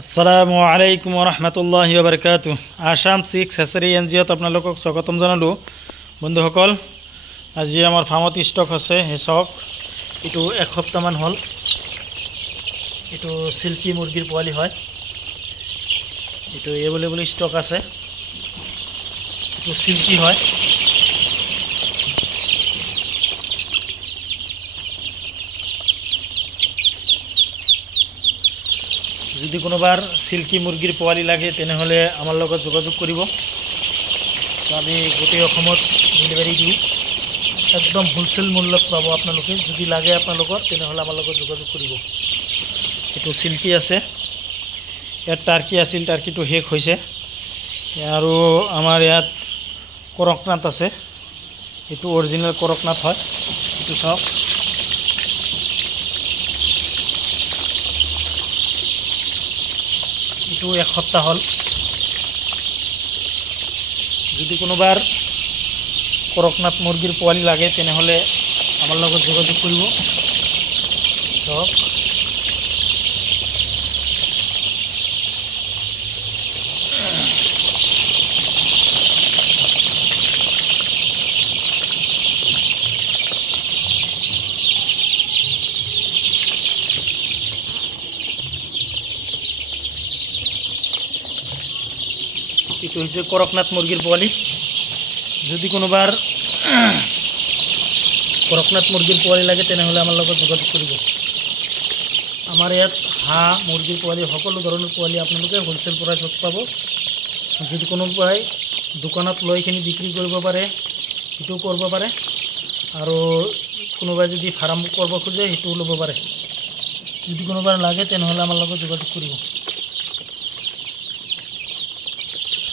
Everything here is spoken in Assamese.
আসসালামু আলাইকুম ৰহমতুল্লাহি বাৰকাতুহ। আসাম সিক্স হেচাৰী এনজিঅ'ত আপোনালোকক স্বাগতম জনালোঁ। বন্ধুসকল, আজি আমাৰ ফাৰ্মত ষ্টক আছে। সেই চাওক, এইটো এসপ্তাহমান হ'ল। এইটো চিল্কি মুৰ্গীৰ পোৱালি হয়। এইটো এভেইলেবল ষ্টক আছে। এইটো চিল্কি হয়। যদি কোনোবাৰ চিল্কি মুৰ্গীৰ পোৱালি লাগে তেনেহ'লে আমাৰ লগত যোগাযোগ কৰিব। আমি গোটেই অসমত ডেলিভাৰী দিওঁ। একদম হোলচেল মূল্যত পাব আপোনালোকে। যদি লাগে আপোনালোকৰ তেনেহ'লে আমাৰ লগত যোগাযোগ কৰিব। এইটো চিল্কি আছে। ইয়াত টাৰ্কি আছিল, টাৰ্কিটো শেষ হৈছে। আৰু আমাৰ ইয়াত কৰকনাথ আছে। এইটো অৰিজিনেল কৰকনাথ হয়। এইটো চাওক, এইটো এসপ্তাহ হ'ল। যদি কোনোবাৰ কৰকনাথ মুৰ্গীৰ পোৱালি লাগে তেনেহ'লে আমাৰ লগত যোগাযোগ কৰিব। চাওক, এইটো হৈছে কৰকনাথ মুৰ্গীৰ পোৱালি। যদি কোনোবাৰ কৰকনাথ মুৰ্গীৰ পোৱালি লাগে তেনেহ'লে আমাৰ লগত যোগাযোগ কৰিব। আমাৰ ইয়াত হাঁহ মুৰ্গীৰ পোৱালি সকলো ধৰণৰ পোৱালি আপোনালোকে হোলচেল প্ৰাইচত পাব। যদি কোনোবাই দোকানত লৈ কিনি বিক্ৰী কৰিব পাৰে সেইটোও কৰিব পাৰে, আৰু কোনোবাই যদি ফাৰ্ম কৰিব খোজে সেইটোও ল'ব পাৰে। যদি কোনোবাৰ লাগে তেনেহ'লে আমাৰ লগত যোগাযোগ কৰিব।